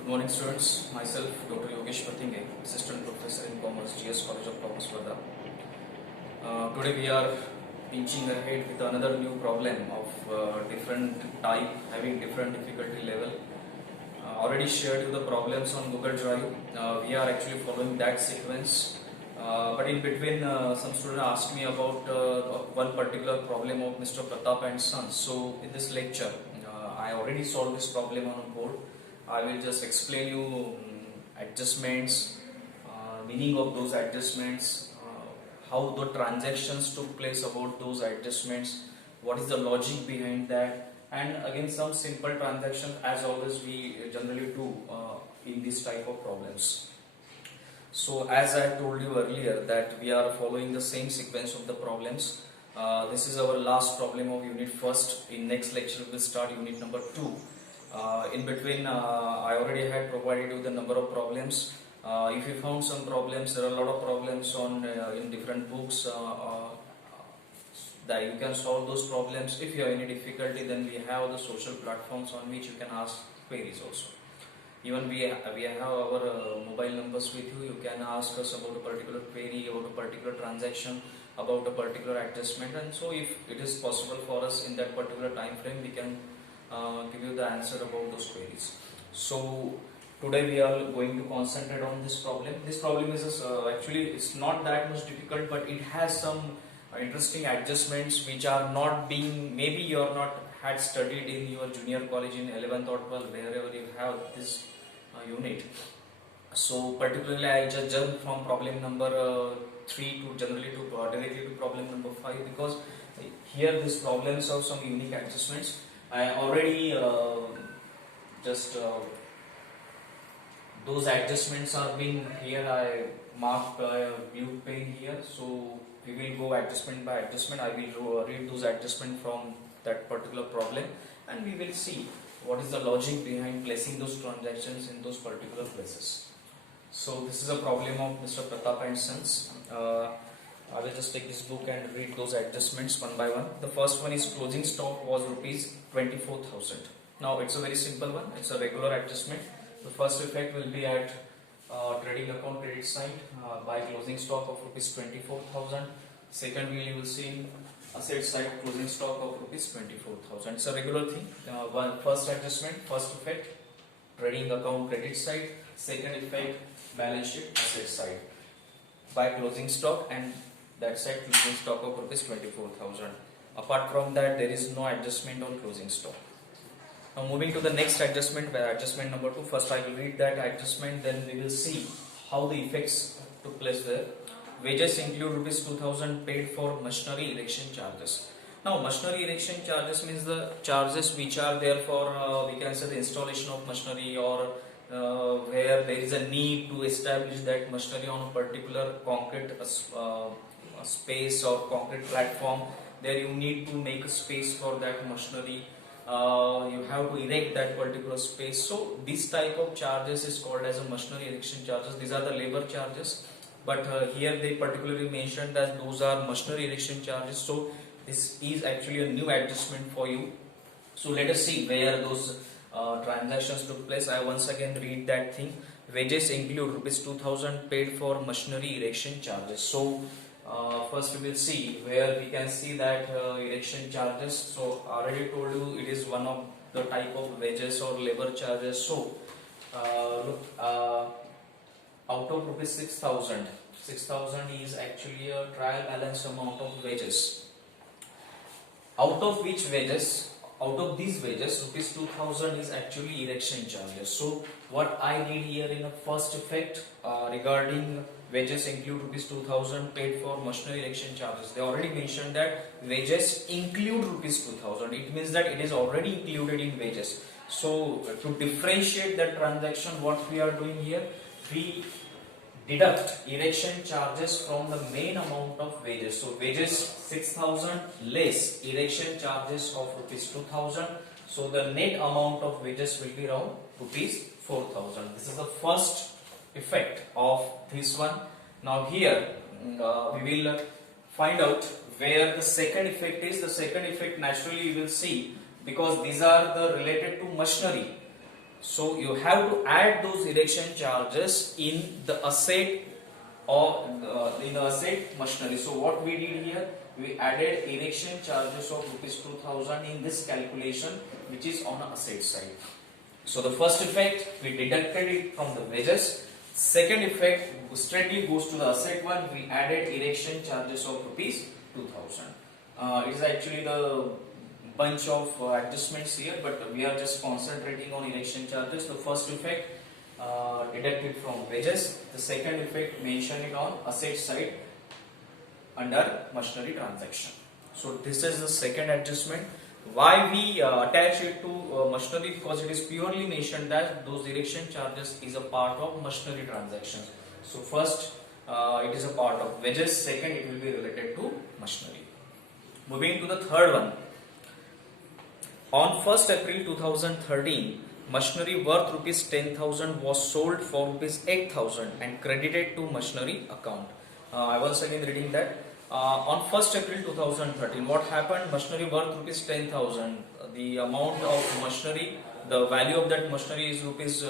Good morning, students. Myself, Dr. Yogesh Pathinge, Assistant Professor in Commerce, GS College of Commerce, Varda. Today we are inching ahead with another new problem of different type, having different difficulty level. Already shared you the problems on Google Drive. We are actually following that sequence. But in between, some student asked me about one particular problem of Mr. Pratap and Sons. So in this lecture, I already solved this problem on board. I will just explain you adjustments, meaning of those adjustments, how the transactions took place about those adjustments, what is the logic behind that, and again some simple transactions as always we generally do in this type of problems. So as I told you earlier that we are following the same sequence of the problems. This is our last problem of unit first. In next lecture we will start unit number 2. In between, I already had provided you the number of problems. If you found some problems, there are a lot of problems on in different books that you can solve those problems. If you have any difficulty, then we have the social platforms on which you can ask queries also. Even we have our mobile numbers with you. You can ask us about a particular query, about a particular transaction, about a particular adjustment, and so if it is possible for us in that particular time frame, we can give you the answer about those queries. So today we are going to concentrate on this problem. This problem is actually it's not that much difficult, but it has some interesting adjustments which are not being, maybe you are not had studied in your junior college in 11th or 12th, wherever you have this unit. So particularly I just jumped from problem number 3 to generally to directly to problem number 5, because here these problems have some unique adjustments. I already those adjustments are being here. I marked a blue pen here, so we will go adjustment by adjustment. I will read those adjustments from that particular problem, and we will see what is the logic behind placing those transactions in those particular places. So this is a problem of Mr. Pratap and Sons. I will just take this book and read those adjustments one by one. The first one is closing stock was rupees 24,000. Now it's a very simple one. It's a regular adjustment. The first effect will be at trading account credit side by closing stock of rupees 24,000. Second, we will see asset side closing stock of rupees 24,000. It's a regular thing. First adjustment, first effect, trading account credit side. Second effect, balance sheet asset side by closing stock, and that side closing stock of rupees 24,000. Apart from that, there is no adjustment on closing stock. Now moving to the next adjustment, where adjustment number 2. First I will read that adjustment, then we will see how the effects took place there. Wages include rupees 2,000 paid for machinery erection charges. Now machinery erection charges means the charges which are there for we can say the installation of machinery, or where there is a need to establish that machinery on a particular concrete space or concrete platform. There you need to make a space for that machinery. You have to erect that particular space. So this type of charges is called as a machinery erection charges. These are the labor charges, but here they particularly mentioned that those are machinery erection charges. So this is actually a new adjustment for you. So let us see where those transactions took place. I once again read that thing. Wages include rupees 2,000 paid for machinery erection charges. So first we will see where we can see that erection charges. So I already told you it is one of the type of wages or labor charges. So look, out of rupees 6,000 is actually a trial balance amount of wages. Out of these wages, rupees 2,000 is actually erection charges. So what I did here in the first effect regarding wages include rupees 2,000 paid for machinery erection charges. They already mentioned that wages include rupees 2,000. It means that it is already included in wages. So to differentiate that transaction, what we are doing here, we deduct erection charges from the main amount of wages. So wages 6,000 less erection charges of rupees 2,000. So the net amount of wages will be around rupees 4,000. This is the first effect of this one. Now here we will find out where the second effect is. The second effect naturally you will see, because these are the related to machinery. So you have to add those erection charges in the asset or in the asset machinery. So what we did here, we added erection charges of rupees 2000 in this calculation, which is on the asset side. So the first effect, we deducted it from the wages. Second effect straightly goes to the asset one. We added erection charges of rupees 2000. It is actually the bunch of adjustments here, but we are just concentrating on erection charges. The first effect deducted from wages. The second effect mentioned it on asset side under machinery transaction. So this is the second adjustment. Why we attach it to machinery? Because it is purely mentioned that those erection charges is a part of machinery transactions. So first it is a part of wages, second it will be related to machinery. Moving to the third one. On 1st April 2013, machinery worth rupees 10,000 was sold for rupees 8,000 and credited to machinery account. I once again reading that. On 1st April 2013, what happened? Machinery worth rupees 10,000. The amount of machinery, the value of that machinery is rupees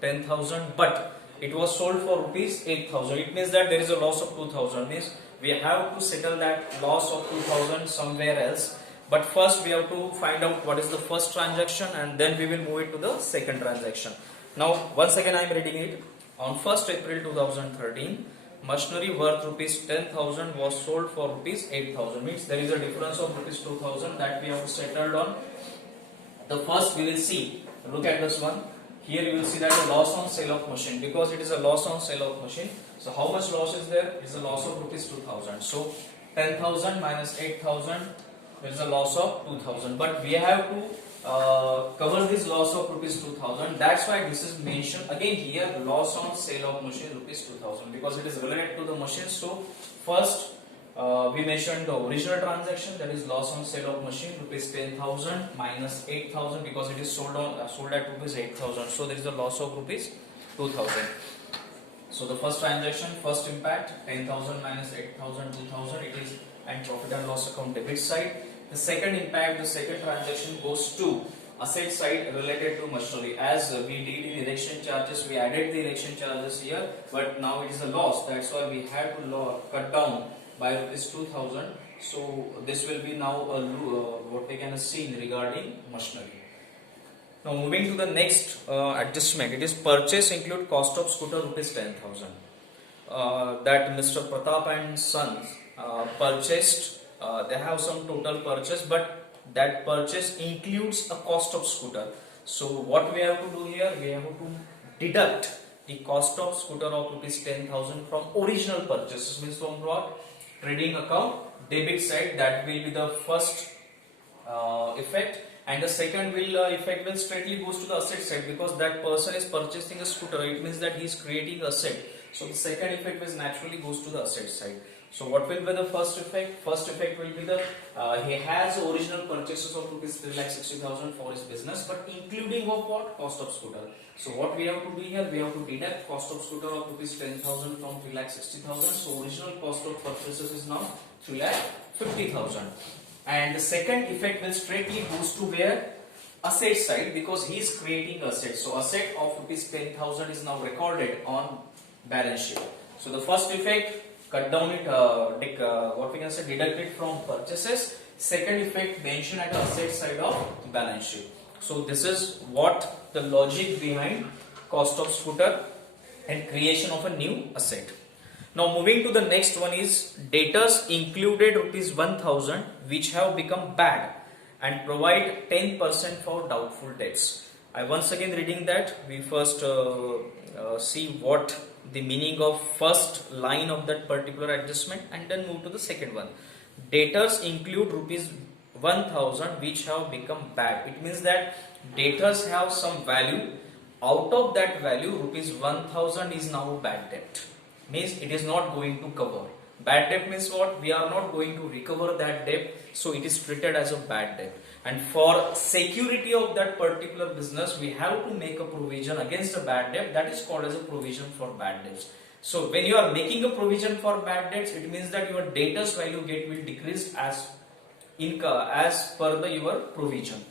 10,000, but it was sold for rupees 8,000. It means that there is a loss of 2,000. Means we have to settle that loss of 2,000 somewhere else. But first we have to find out what is the first transaction, and then we will move it to the second transaction. Now once again I am reading it. On 1st April 2013, machinery worth rupees 10,000 was sold for rupees 8,000. Means there is a difference of rupees 2,000 that we have settled on. The first we will see, look at this one. Here you will see that a loss on sale of machine, because it is a loss on sale of machine. So how much loss is there? It is a loss of rupees 2,000. So 10,000 minus 8,000, there is a loss of 2,000. But we have to cover this loss of rupees 2,000. That's why this is mentioned again here, loss on sale of machine rupees 2,000, because it is related to the machine. So first we mentioned the original transaction, that is loss on sale of machine rupees 10,000 minus 8,000, because it is sold at rupees 8,000. So there is a loss of rupees 2,000. So the first transaction, first impact, 10,000 minus 8,000, 2,000, it is and profit and loss account debit side. The second impact, the second transaction goes to asset side related to machinery. As we did in erection charges, we added the erection charges here, but now it is a loss. That's why we have to cut down by rupees 2,000. So this will be now what we can see regarding machinery. Now moving to the next adjustment, it is purchase include cost of scooter rupees 10,000. That Mr. Pratap and Sons purchased. They have some total purchase, but that purchase includes a cost of scooter. So what we have to do here, we have to deduct the cost of scooter of rupees 10,000 from original purchases. Means from what? Trading account debit side. That will be the first effect, and the second effect will straightly goes to the asset side, because that person is purchasing a scooter. It means that he is creating asset. So the second effect will naturally goes to the asset side. So what will be the first effect? First effect will be the he has original purchases of rupees 3,60,000 for his business, but including of what? Cost of scooter. So what we have to do here, we have to deduct cost of scooter of rupees 10,000 from 3,60,000. So original cost of purchases is now 3,50,000. And the second effect will straightly goes to where? Asset side, because he is creating asset. So asset of rupees 10,000 is now recorded on balance sheet. So the first effect, cut down it, what we can say, deduct it from purchases. Second effect mentioned at the asset side of balance sheet. So this is what the logic behind cost of scooter and creation of a new asset. Now moving to the next one is debtors included rupees 1,000 which have become bad and provide 10% for doubtful debts. I once again reading that. We first see what the meaning of first line of that particular adjustment, and then move to the second one. Debtors include rupees 1,000 which have become bad. It means that debtors have some value. Out of that value, rupees 1,000 is now bad debt. Means it is not going to cover. Bad debt means what? We are not going to recover that debt, so it is treated as a bad debt. And for security of that particular business, we have to make a provision against a bad debt. That is called as a provision for bad debts. So when you are making a provision for bad debts, it means that your debtors value will decrease as per your provision.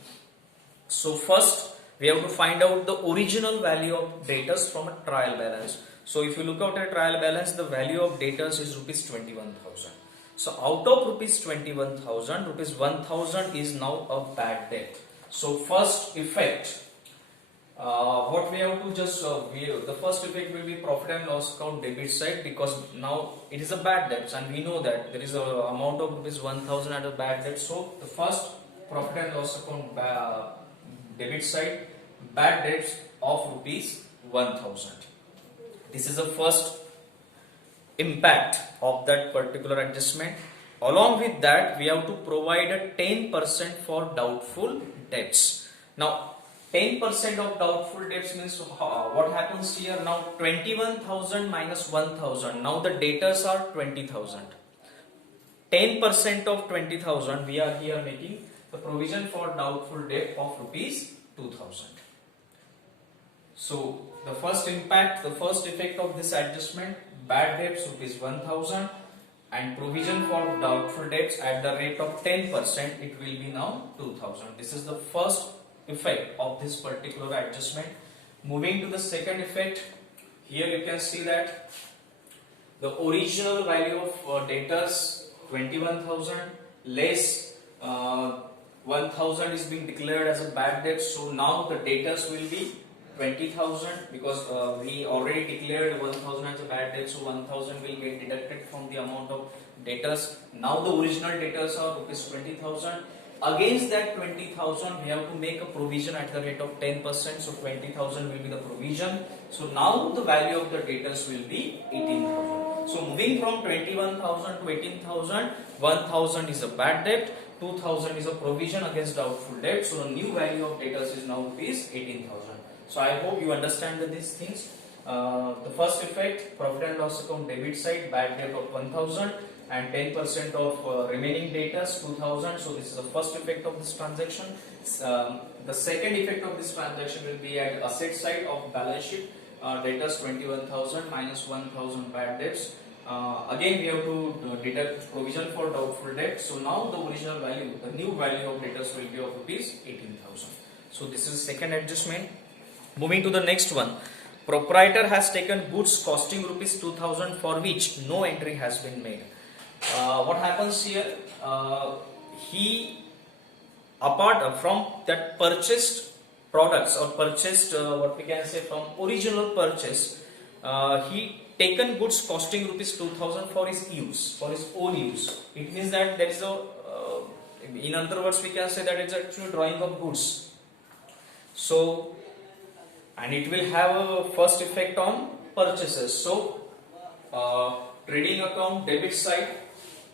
So first we have to find out the original value of debtors from a trial balance. So if you look at a trial balance, the value of debtors is rupees 21,000. So out of rupees 21,000, rupees 1,000 is now a bad debt. So first effect, what we have to just view, the first effect will be profit and loss account debit side, because now it is a bad debt and we know that there is a amount of rupees 1,000 at a bad debt. So the first profit and loss account debit side, bad debts of rupees 1,000. This is the first impact of that particular adjustment. Along with that, we have to provide a 10% for doubtful debts. Now 10% of doubtful debts means what happens here? Now 21,000 minus 1,000. Now the debtors are 20,000. 10% of 20,000, we are here making the provision for doubtful debt of rupees 2,000. So the first impact, the first effect of this adjustment, bad debts rupees 1,000 and provision for doubtful debts at the rate of 10%, it will be now 2,000. This is the first effect of this particular adjustment. Moving to the second effect, here you can see that the original value of debtors 21,000 less 1,000 is being declared as a bad debt. So now the debtors will be 20,000, because we already declared 1,000 as a bad debt, so 1,000 will get deducted from the amount of debtors. Now the original debtors are rupees 20,000. Against that 20,000, we have to make a provision at the rate of 10%. So 20,000 will be the provision. So now the value of the debtors will be 18,000. So moving from 21,000 to 18,000, 1,000 is a bad debt, 2,000 is a provision against doubtful debt. So the new value of debtors is now rupees 18,000. So I hope you understand these things. The first effect, profit and loss account debit side, bad debt of 1,000 and 10% of remaining debtors 2,000. So this is the first effect of this transaction. The second effect of this transaction will be at asset side of balance sheet. Debtors 21,000 minus 1,000 bad debts. Again we have to deduct provision for doubtful debt. So now the original value, the new value of debtors will be of rupees 18,000. So this is the second adjustment. Moving to the next one, proprietor has taken goods costing rupees 2,000 for which no entry has been made. What happens here? He, apart from that purchased products or purchased what we can say from original purchase, he taken goods costing rupees 2,000 for his use, for his own use. It means that there is a, in other words, we can say that it's actually drawing of goods. So, and it will have a first effect on purchases. So, trading account debit side,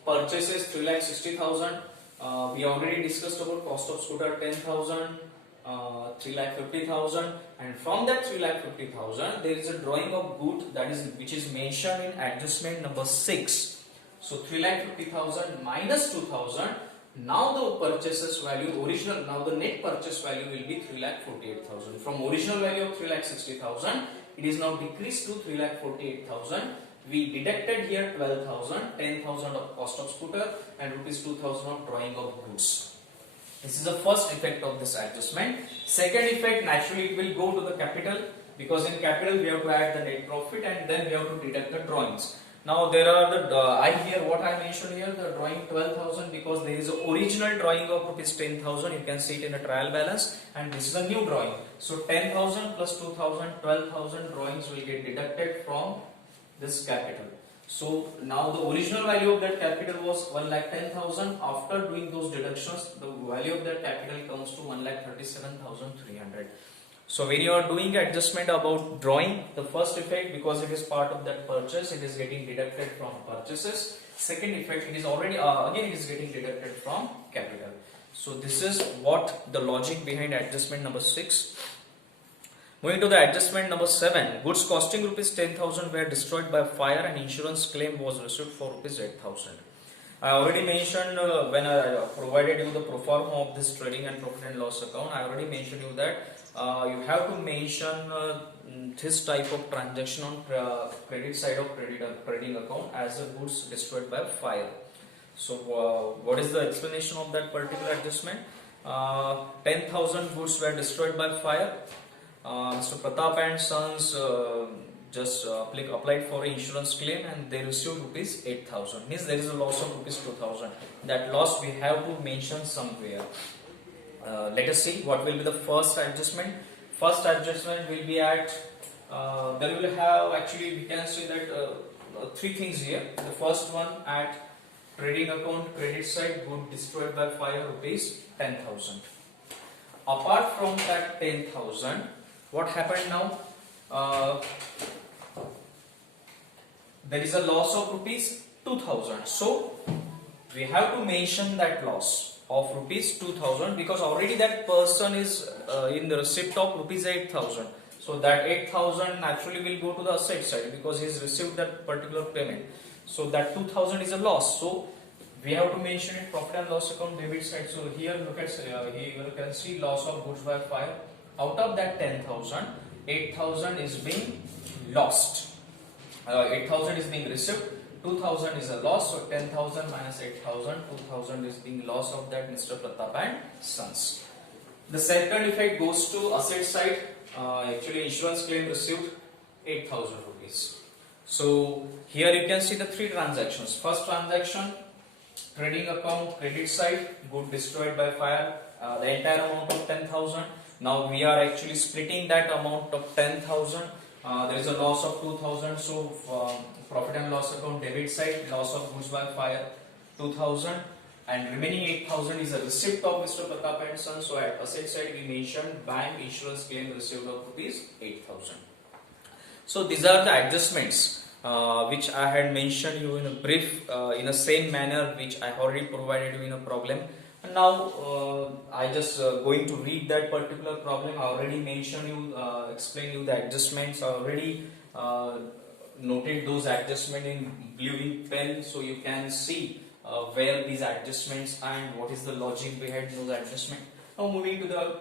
purchases 3,60,000. We already discussed about cost of scooter 10,000, 3,50,000, and from that 3,50,000 there is a drawing of good, that is which is mentioned in adjustment number 6. So 3,50,000 minus 2,000. Now the purchases value original, now the net purchase value will be 3,48,000. From original value of 3,60,000, it is now decreased to 3,48,000. We deducted here 12,000, 10,000 of cost of scooter and rupees 2,000 of drawing of goods. This is the first effect of this adjustment. Second effect, naturally it will go to the capital, because in capital we have to add the net profit and then we have to deduct the drawings. Now there are the, what I mentioned here, the drawing 12,000, because there is an original drawing of rupees 10,000, you can see it in a trial balance, and this is a new drawing. So 10,000 plus 2,000, 12,000 drawings will get deducted from this capital. So now the original value of that capital was 1,10,000. After doing those deductions, the value of that capital comes to 1,37,300. So when you are doing adjustment about drawing, the first effect, because it is part of that purchase, it is getting deducted from purchases. Second effect, it is already again it is getting deducted from capital. So this is what the logic behind adjustment number 6. Moving to the adjustment number 7, goods costing rupees 10,000 were destroyed by fire and insurance claim was received for rupees 8,000. I already mentioned when I provided you the pro forma of this trading and profit and loss account, I already mentioned you that you have to mention this type of transaction on credit side of trading account as a goods destroyed by fire. So what is the explanation of that particular adjustment? 10,000 goods were destroyed by fire. Mr. Pratap and Sons just applied for an insurance claim and they received rupees 8,000. Means there is a loss of rupees 2,000. That loss we have to mention somewhere. Let us see what will be the first adjustment. First adjustment will be at, there will have, actually we can say that three things here. The first one at trading account credit side, good destroyed by fire, rupees 10,000. Apart from that 10,000, what happened now? There is a loss of rupees 2,000. So we have to mention that loss of rupees 2,000 because already that person is in the receipt of rupees 8,000. So that 8,000 actually will go to the asset side because he has received that particular payment. So that 2,000 is a loss. So we have to mention it profit and loss account debit side. So here look at here you can see loss of goods by fire. Out of that 10,000, 8,000 is being lost. 8,000 is being received. 2,000 is a loss, so 10,000 minus 8,000, 2,000 is being loss of that Mr. Pratap and Sons. The second effect goes to asset side. Actually, insurance claim received 8,000 rupees. So here you can see the three transactions. First transaction, trading account credit side, good destroyed by fire, the entire amount of 10,000. Now we are actually splitting that amount of 10,000. There is a loss of 2,000, so profit and loss account debit side, loss of goods by fire 2,000, and remaining 8,000 is a receipt of Mr. Pratap and Sons. So at asset side we mentioned bank insurance claim received of rupees 8,000. So these are the adjustments which I had mentioned you in a brief, in a same manner which I already provided you in a problem. And now I just going to read that particular problem. I already mentioned you, explained you the adjustments. I already noted those adjustments in blue ink pen, so you can see where these adjustments and what is the logic behind those adjustments. Now moving to the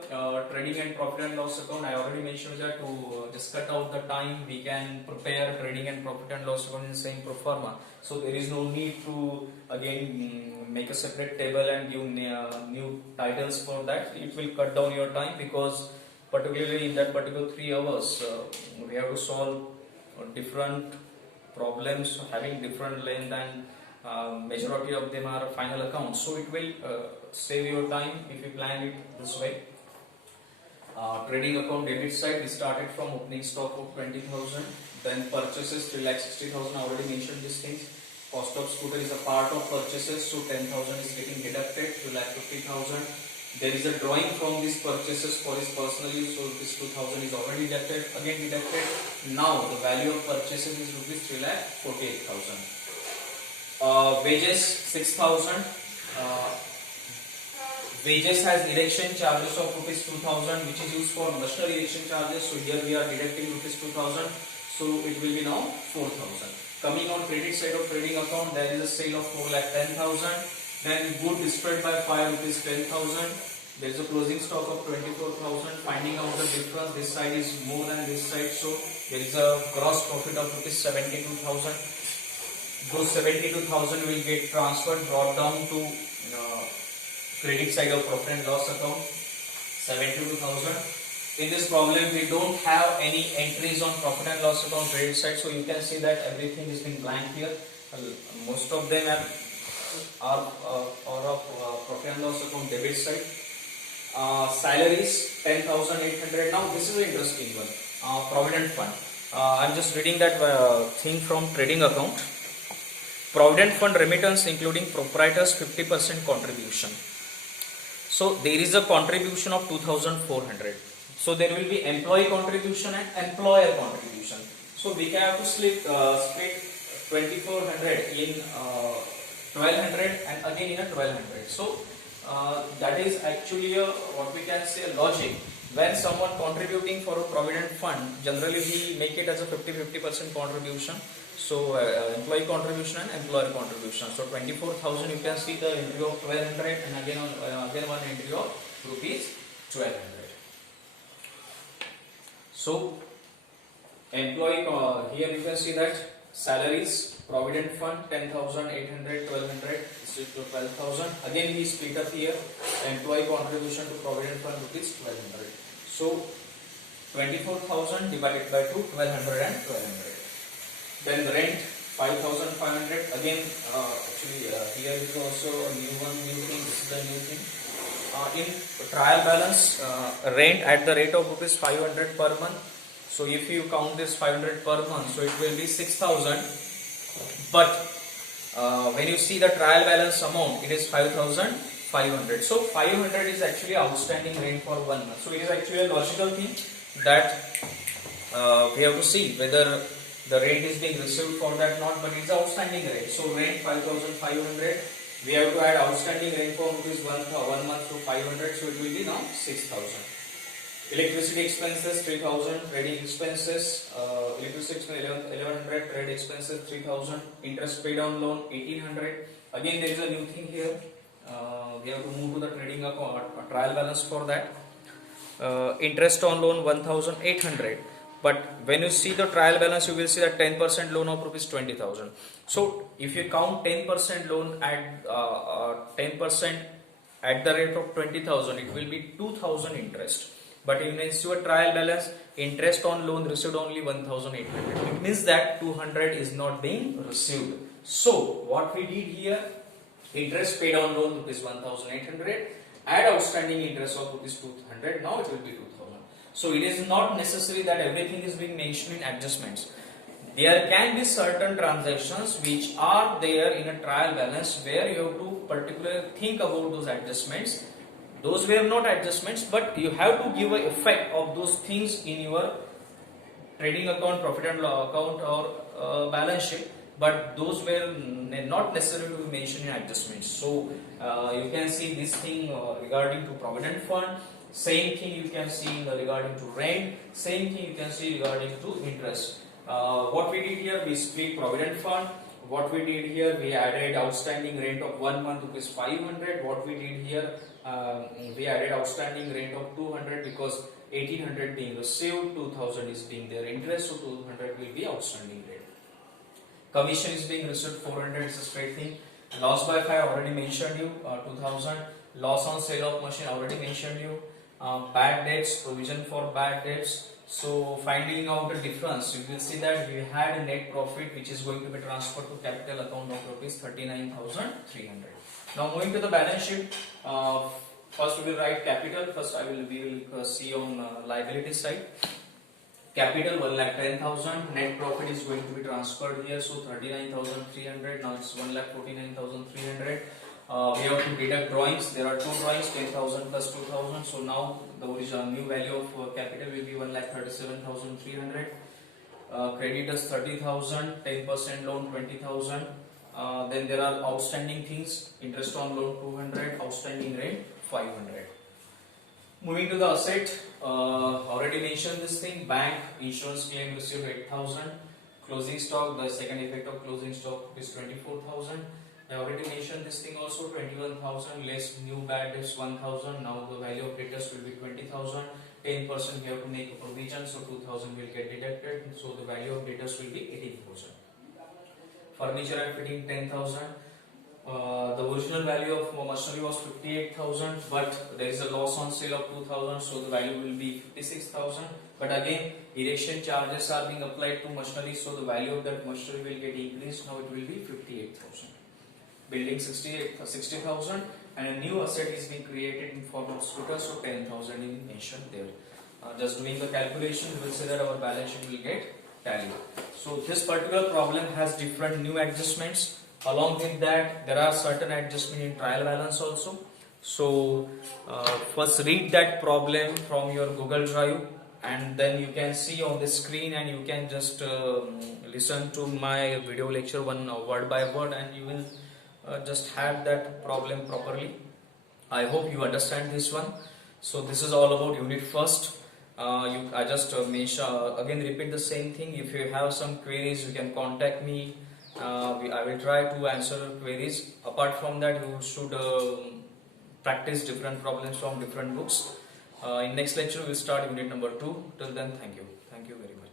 trading and profit and loss account, I already mentioned that to just cut out the time, we can prepare trading and profit and loss account in the same pro forma. So there is no need to again make a separate table and give new titles for that. It will cut down your time because particularly in that particular 3 hours we have to solve different problems having different length and majority of them are final accounts. So it will save your time if you plan it this way. Trading account debit side, we started from opening stock of 20,000, then purchases 3,60,000. I already mentioned these things. Cost of scooter is a part of purchases, so 10,000 is getting deducted, 2,50,000. There is a drawing from these purchases for his personal use, so this 2,000 is already deducted, again deducted. Now the value of purchases is rupees 3,48,000. Wages 6,000. Wages has erection charges of rupees 2,000, which is used for machinery erection charges. So here we are deducting rupees 2,000. So it will be now 4,000. Coming on credit side of trading account, there is a sale of 4,10,000. Then good destroyed by fire rupees 10,000. There is a closing stock of 24,000. Finding out the difference, this side is more than this side, so there is a gross profit of rupees 72,000. Those 72,000 will get transferred, brought down to credit side of profit and loss account, 72,000. In this problem, we don't have any entries on profit and loss account credit side, so you can see that everything is being blank here. Most of them are of profit and loss account debit side. Salaries 10,800. Now this is an interesting one. Provident fund. I'm just reading that thing from trading account. Provident fund remittance including proprietors 50% contribution. So there is a contribution of 2,400. So there will be employee contribution and employer contribution. So we can have to split 2,400 in 1,200 and again in a 1,200. So that is actually what we can say a logic. When someone contributing for a provident fund, generally we make it as a 50% contribution. So employee contribution and employer contribution. So 24,000 you can see the entry of 1,200 and again one entry of rupees 1,200. So employee here you can see that salaries provident fund 10,800, 1,200. 12,000. Again we split up here. Employee contribution to provident fund rupees 1200. So 24,000 divided by 2, 1200 and 1200. Then the rent 5,500. Again, here is also a new thing. This is the new thing. In trial balance, rent at the rate of rupees 500 per month. So if you count this 500 per month, so it will be 6,000. But when you see the trial balance amount, it is 5,500. So 500 is actually outstanding rent for 1 month. So it is actually a logical thing that we have to see whether the rent is being received for that not, but it's outstanding rent. So rent 5,500. We have to add outstanding rent for rupees 1 month to 500. So it will be now 6,000. Electricity expenses 3,000. Trading expenses, electricity expense 1,100. Trade expenses 3,000. Interest paid on loan 1,800. Again, there is a new thing here. We have to move to the trading account, trial balance for that. Interest on loan 1,800. But when you see the trial balance, you will see that 10% loan of rupees 20,000. So if you count 10% loan at 10% at the rate of 20,000, it will be 2,000 interest. But in your trial balance, interest on loan received only 1,800. It means that 200 is not being received. So what we did here, interest paid on loan rupees 1,800, add outstanding interest of rupees 200. Now it will be 2,000. So it is not necessary that everything is being mentioned in adjustments. There can be certain transactions which are there in a trial balance where you have to particularly think about those adjustments. Those were not adjustments, but you have to give an effect of those things in your trading account, profit and loss account, or balance sheet. But those were not necessary to be mentioned in adjustments. So you can see this thing regarding to provident fund. Same thing you can see regarding to rent. Same thing you can see regarding to interest. What we did here, we split provident fund. What we did here, we added outstanding rent of 1 month rupees 500. What we did here, we added outstanding rent of 200 because 1,800 being received, 2,000 is being their interest, so 200 will be outstanding rent. Commission is being received 400 is a straight thing. Loss by 5 already mentioned you, 2,000. Loss on sale of machine already mentioned you. Bad debts, provision for bad debts. So finding out the difference, you will see that we had a net profit which is going to be transferred to capital account of rupees 39,300. Now moving to the balance sheet, first we will write capital. First we will see on liability side. Capital 1,10,000. Net profit is going to be transferred here, so 39,300. Now it's 1,49,300. We have to deduct drawings. There are two drawings, 10,000 plus 2,000. So now the original new value of capital will be 1,37,300. Creditors 30,000, 10% loan 20,000. Then there are outstanding things. Interest on loan 200, outstanding rent 500. Moving to the asset, already mentioned this thing. Bank insurance claim received 8,000. Closing stock, the second effect of closing stock is 24,000. I already mentioned this thing also, 21,000 less new bad debts 1,000. Now the value of debtors will be 20,000. 10% we have to make a provision, so 2,000 will get deducted. So the value of debtors will be 18,000. Furniture and fitting 10,000. The original value of machinery was 58,000, but there is a loss on sale of 2,000, so the value will be 56,000. But again, erection charges are being applied to machinery, so the value of that machinery will get increased. Now it will be 58,000. Building 60,000, and a new asset is being created in form of scooter, so 10,000 is mentioned there. Just doing the calculation, we will say that our balance sheet will get tallied. So this particular problem has different new adjustments. Along with that, there are certain adjustments in trial balance also. So first read that problem from your Google Drive, and then you can see on the screen, and you can just listen to my video lecture one word by word, and you will just have that problem properly. I hope you understand this one. So this is all about unit first. I just again repeat the same thing. If you have some queries, you can contact me. I will try to answer queries. Apart from that, you should practice different problems from different books. In next lecture, we will start unit number 2. Till then, thank you. Thank you very much.